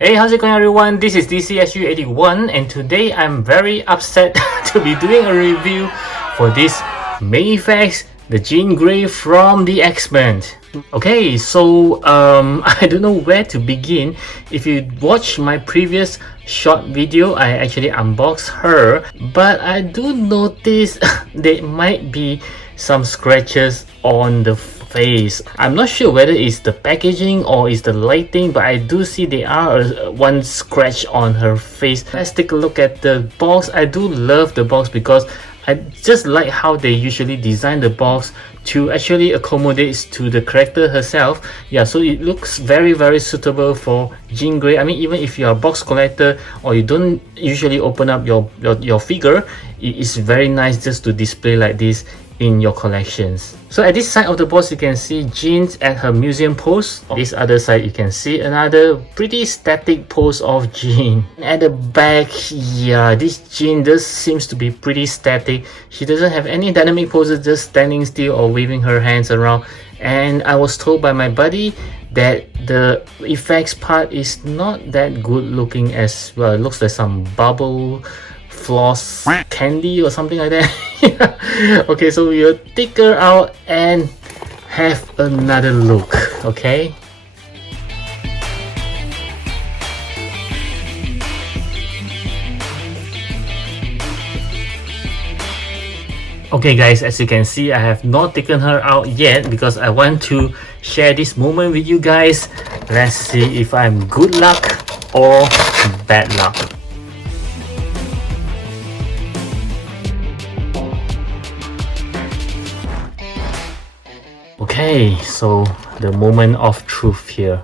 Hey, how's it going everyone? This is DCSU81 and today I'm very upset to be doing a review for this Mafex, the Jean Grey from the X-Men. Okay, so I don't know where to begin. If you watch my previous short video, I actually unboxed her, but I do notice there might be some scratches on the face. I'm not sure whether it's the packaging or it's the lighting, but I do see there are one scratch on her face. Let's take a look at the box. I do love the box because I just like how they usually design the box to actually accommodate to the character herself. Yeah, so it looks very suitable for Jean Grey. I mean, even if you're a box collector or you don't usually open up your figure, it is very nice just to display like this in your collections. So at this side of the box you can see Jean at her museum pose. On this other side you can see another pretty static pose of Jean. At the back, yeah, this Jean does seems to be pretty static. She doesn't have any dynamic poses, just standing still or waving her hands around. And I was told by my buddy that the effects part is not that good looking as well. It looks like some bubble floss candy or something like that. Okay, so we'll take her out and have another look. Okay, okay guys, as you can see, I have not taken her out yet because I want to share this moment with you guys. Let's see if I'm good luck or bad luck. Okay, so the moment of truth here.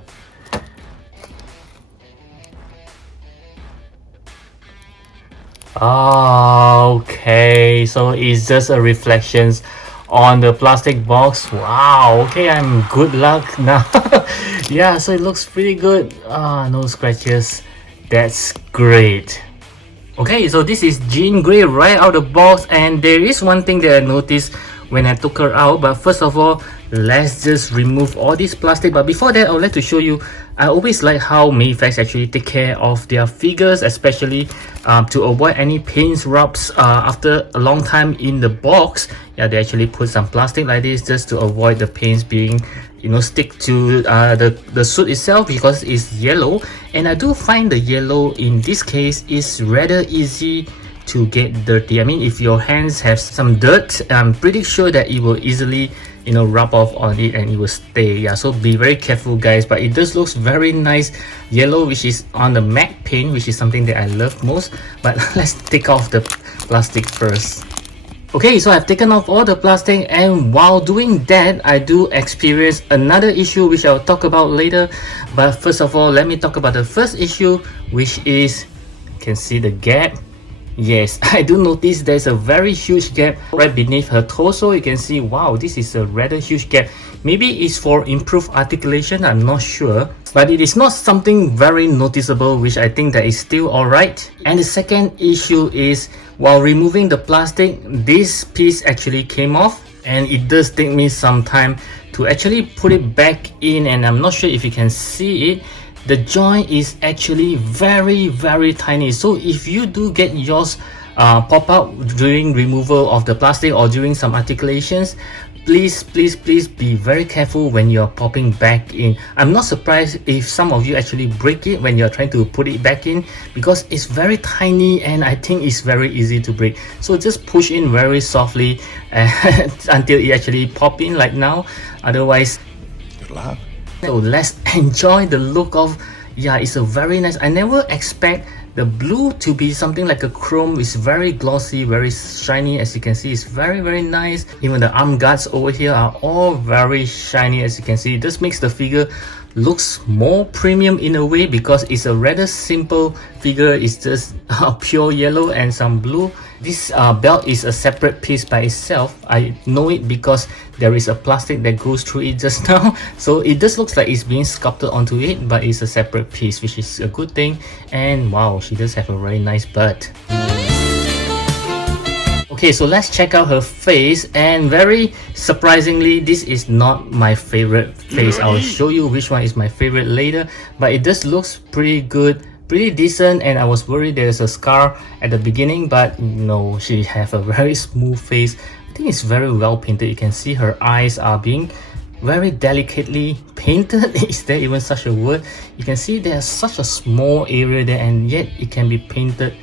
Okay, so it's just a reflections on the plastic box. Wow, okay, I'm good luck now. Yeah, so it looks pretty good. No scratches. That's great. Okay, so this is Jean Grey right out of the box, and there is one thing that I noticed when I took her out. But first of all, let's just remove all this plastic. But before that, I would like to show you, I always like how Mafex actually take care of their figures, especially to avoid any paint rubs after a long time in the box. Yeah, they actually put some plastic like this just to avoid the paints being, you know, stick to the suit itself because it's yellow. And I do find the yellow in this case is rather easy to get dirty. I mean, if your hands have some dirt, I'm pretty sure that it will easily, you know, rub off on it and it will stay. Yeah, so be very careful guys. But it does looks very nice yellow, which is on the matte paint, which is something that I love most. But let's take off the plastic first. Okay, so I've taken off all the plastic, and while doing that, I do experience another issue which I'll talk about later. But first of all, let me talk about the first issue, which is, you can see the gap. Yes, I do notice there's a very huge gap right beneath her torso. You can see, wow, this is a rather huge gap. Maybe it's for improved articulation, I'm not sure. But it is not something very noticeable, which I think that is still alright. And the second issue is, while removing the plastic, this piece actually came off. And it does take me some time to actually put it back in, and I'm not sure if you can see it. The joint is actually very tiny, so if you do get yours pop out during removal of the plastic or during some articulations, please be very careful when you're popping back in. I'm not surprised if some of you actually break it when you're trying to put it back in, because it's very tiny and I think it's very easy to break. So just push in very softly until it actually pop in like now. Otherwise, good luck. So let's enjoy the look of, yeah, it's a very nice. I never expect the blue to be something like a chrome. It's very glossy, very shiny. As you can see, it's very nice. Even the arm guards over here are all very shiny. As you can see, this makes the figure looks more premium in a way because it's a rather simple figure. It's just pure yellow and some blue. This belt is a separate piece by itself. I know it because there is a plastic that goes through it just now. So it just looks like it's being sculpted onto it, but it's a separate piece, which is a good thing. And wow, she does have a very nice butt. Okay, so let's check out her face, and very surprisingly, this is not my favorite face. I'll show you which one is my favorite later, but it just looks pretty good, pretty decent, and I was worried there's a scar at the beginning, but no, she has a very smooth face. I think it's very well painted. You can see her eyes are being very delicately painted. Is there even such a word? You can see there's such a small area there, and yet it can be painted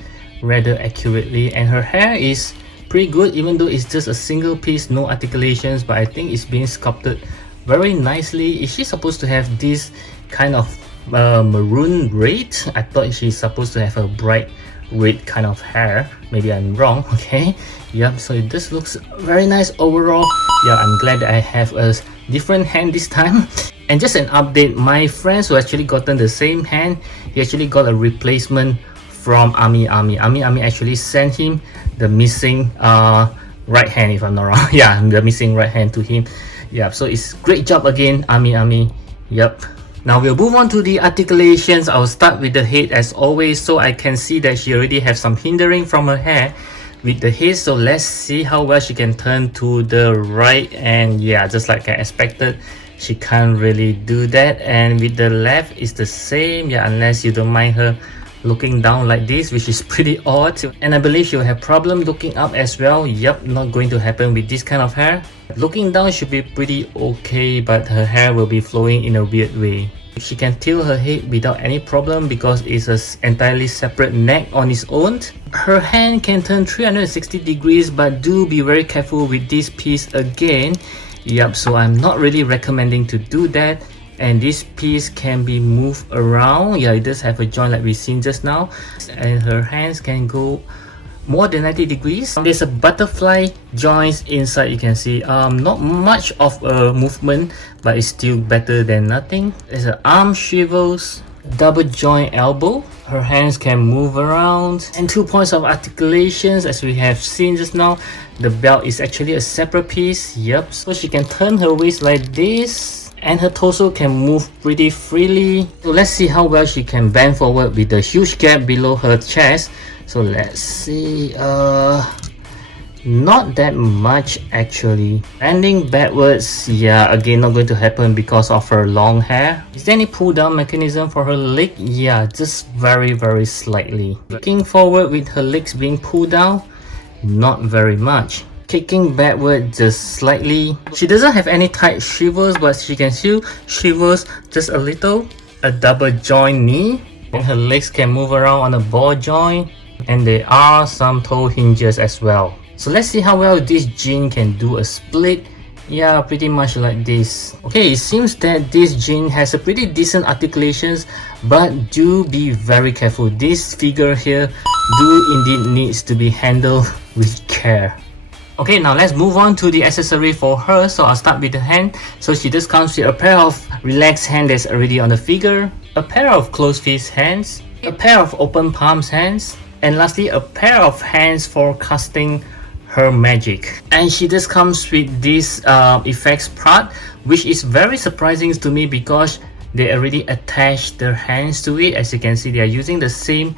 rather accurately, and her hair is pretty good, even though it's just a single piece, no articulations, but I think it's being sculpted very nicely. Is she supposed to have this kind of maroon red? I thought she's supposed to have a bright red kind of hair. Maybe I'm wrong. Okay, yep, so this looks very nice overall. Yeah, I'm glad that I have a different hand this time. And just an update, my friends who actually gotten the same hand, he actually got a replacement from Ami actually sent him the missing right hand, if I'm not wrong. Yeah, the missing right hand to him. Yeah, so it's great job again, Ami. Yep. Now we'll move on to the articulations. I'll start with the head as always, so I can see that she already has some hindering from her hair with the head. So let's see how well she can turn to the right, and yeah, just like I expected, she can't really do that. And with the left, it's the same. Yeah, unless you don't mind her looking down like this, which is pretty odd. And I believe she'll have problem looking up as well. Yep, not going to happen with this kind of hair. Looking down should be pretty okay, but her hair will be flowing in a weird way. She can tilt her head without any problem because it's an entirely separate neck on its own. Her hand can turn 360 degrees, but do be very careful with this piece again. Yep, so I'm not really recommending to do that. And this piece can be moved around. Yeah, it does have a joint like we've seen just now, and her hands can go more than 90 degrees. There's a butterfly joints inside. You can see not much of a movement, but it's still better than nothing. There's an arm swivels, double joint elbow. Her hands can move around, and 2 points of articulations as we have seen just now. The belt is actually a separate piece. Yep, so she can turn her waist like this, and her torso can move pretty freely. So let's see how well she can bend forward with the huge gap below her chest. So let's see, not that much actually. Bending backwards, yeah, again not going to happen because of her long hair. Is there any pull down mechanism for her leg? Yeah, just very slightly. Looking forward with her legs being pulled down, not very much. Kicking backward just slightly. She doesn't have any tight shivers, but she can still shivers just a little. A double joint knee, and her legs can move around on a ball joint, and there are some toe hinges as well. So let's see how well this jean can do a split. Yeah, pretty much like this. Okay, it seems that this jean has a pretty decent articulations, but do be very careful. This figure here do indeed needs to be handled with care. Okay, now let's move on to the accessory for her. So I'll start with the hand. So she just comes with a pair of relaxed hands that's already on the figure, a pair of closed fist hands, a pair of open palms hands, and lastly a pair of hands for casting her magic. And she just comes with this effects part, which is very surprising to me because they already attached their hands to it. As you can see, they are using the same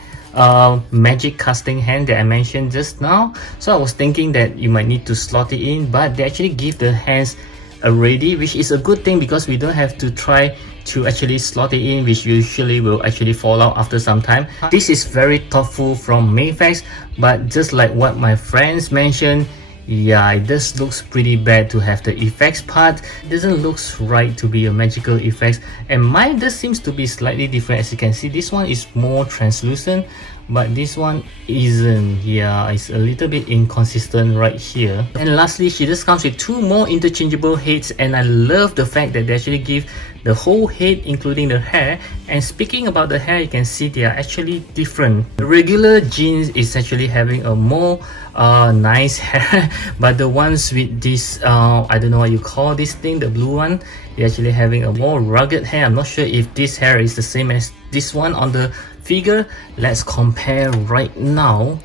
magic casting hand that I mentioned just now. So I was thinking that you might need to slot it in, but they actually give the hands already, which is a good thing because we don't have to try to actually slot it in, which usually will actually fall out after some time. This is very thoughtful from Mafex, but just like what my friends mentioned, yeah, it just looks pretty bad to have the effects part. It doesn't look right to be a magical effects, and mine just seems to be slightly different. As you can see, this one is more translucent, but this one isn't. Yeah, it's a little bit inconsistent right here. And lastly, she just comes with two more interchangeable heads, and I love the fact that they actually give the whole head including the hair. And speaking about the hair, you can see they are actually different. The regular jeans is actually having a more nice hair, but the ones with this I don't know what you call this thing, the blue one, they're actually having a more rugged hair. I'm not sure if this hair is the same as this one on the figure. Let's compare right now.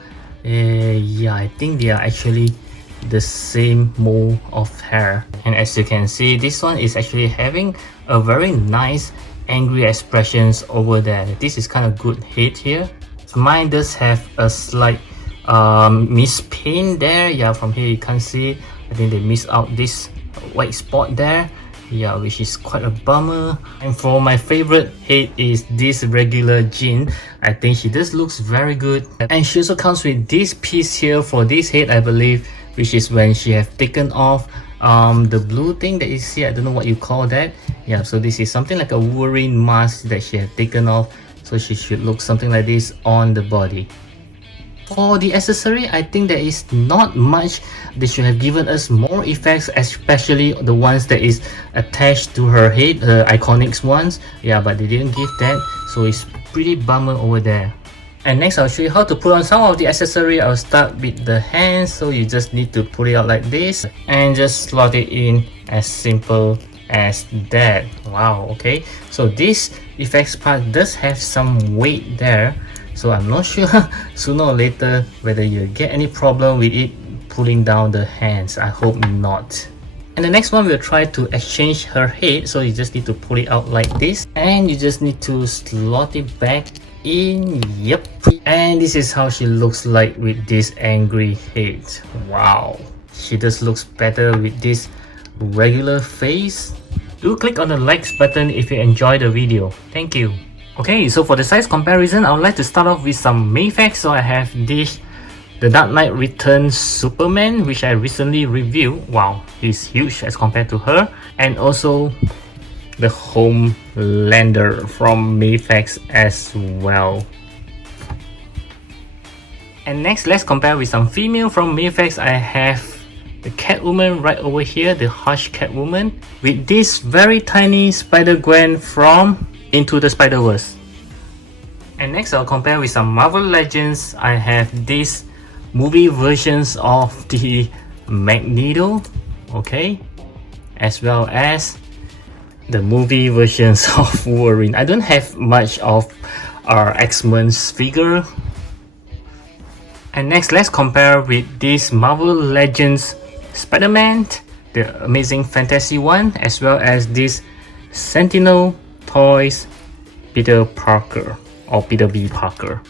Yeah, I think they are actually the same mold of hair, and as you can see, this one is actually having a very nice angry expressions over there. This is kind of good head here. Mine does have a slight mispaint there. Yeah, from here you can't see. I think they missed out this white spot there. Yeah, which is quite a bummer. And for my favorite head is this regular Jin. I think she just looks very good. And she also comes with this piece here for this head, I believe, which is when she have taken off the blue thing that you see. I don't know what you call that. Yeah, so this is something like a Wolverine mask that she had taken off, so she should look something like this on the body. For the accessory, I think there is not much. They should have given us more effects, especially the ones that is attached to her head, the iconic ones. Yeah, but they didn't give that, so it's pretty bummer over there. And next I'll show you how to put on some of the accessory. I'll start with the hands, so you just need to put it out like this and just slot it in as simple as that. Wow, okay, so this effects part does have some weight there, so I'm not sure sooner or later whether you get any problem with it pulling down the hands. I hope not. And the next one we'll try to exchange her head, so you just need to pull it out like this and you just need to slot it back in. Yep, and this is how she looks like with this angry head. Wow, she just looks better with this regular face. Do click on the likes button if you enjoyed the video. Thank you. Okay, so for the size comparison, I would like to start off with some Mafex. So I have this, the Dark Knight Returns Superman, which I recently reviewed. Wow, he's huge as compared to her. And also the Homelander from Mafex as well. And next, let's compare with some female from Mafex. I have the Catwoman right over here, the Hush Catwoman, with this very tiny Spider-Gwen from Into the Spider-Verse. And next I'll compare with some Marvel Legends. I have these movie versions of the Magneto, okay, as well as the movie versions of Wolverine. I don't have much of our X-Men's figure. And next, let's compare with this Marvel Legends Spider-Man, the Amazing Fantasy one, as well as this Sentinel Toys Peter Parker or Peter B. Parker.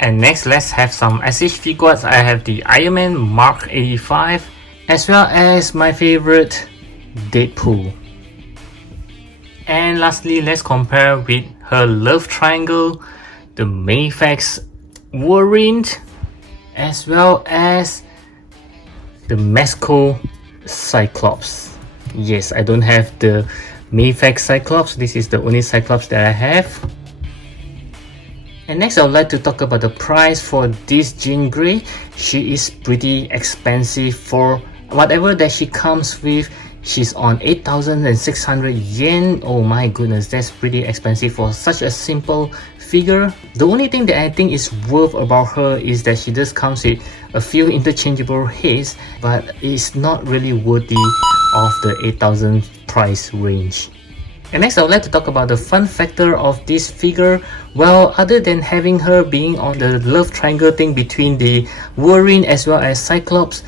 And next, let's have some SH Figuarts. I have the Iron Man Mark 85, as well as my favorite Deadpool. And lastly, let's compare with her love triangle, the Mafex Wolverine, as well as the Mesco Cyclops. Yes, I don't have the Mafex Cyclops. This is the only Cyclops that I have. And next I would like to talk about the price for this Jean Grey. She is pretty expensive for whatever that she comes with. She's on 8,600 yen. Oh my goodness, that's pretty expensive for such a simple figure. The only thing that I think is worth about her is that she just comes with a few interchangeable heads, but it's not really worthy of the 8,000 price range. And next I would like to talk about the fun factor of this figure. Well, other than having her being on the love triangle thing between the Wolverine as well as Cyclops,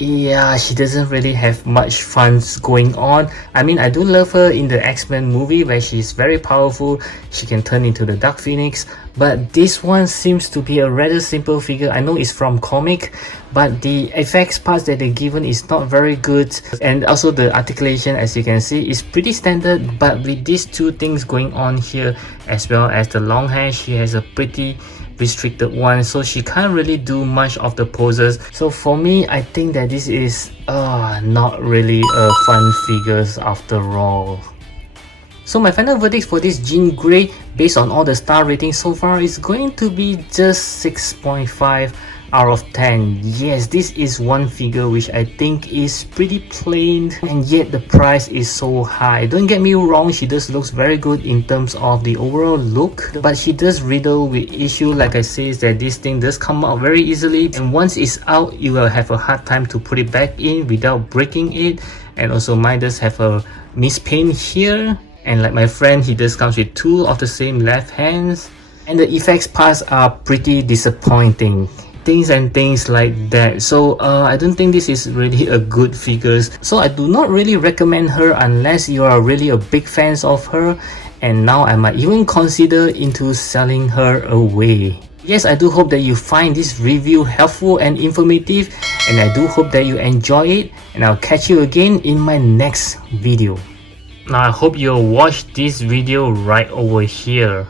yeah, she doesn't really have much fun going on. I mean, I do love her in the X-Men movie where she's very powerful. She can turn into the Dark Phoenix, but this one seems to be a rather simple figure. I know it's from comic, but the effects parts that they're given is not very good, and also the articulation, as you can see, is pretty standard. But with these two things going on here, as well as the long hair, she has a pretty restricted one, so she can't really do much of the poses. So for me, I think that this is not really a fun figures after all. So my final verdict for this Jean Grey, based on all the star ratings so far, is going to be just 6.5 out of 10. Yes, this is one figure which I think is pretty plain, and yet the price is so high. Don't get me wrong, she just looks very good in terms of the overall look, but she does riddle with issue. Like I say, is that this thing does come out very easily, and once it's out, you will have a hard time to put it back in without breaking it. And also mine does have a mispaint here, and like my friend, he just comes with two of the same left hands, and the effects parts are pretty disappointing. Things like that. So I don't think this is really a good figures. So I do not really recommend her unless you are really a big fans of her, and now I might even consider into selling her away. Yes, I do hope that you find this review helpful and informative, and I do hope that you enjoy it, and I'll catch you again in my next video. Now I hope you'll watch this video right over here.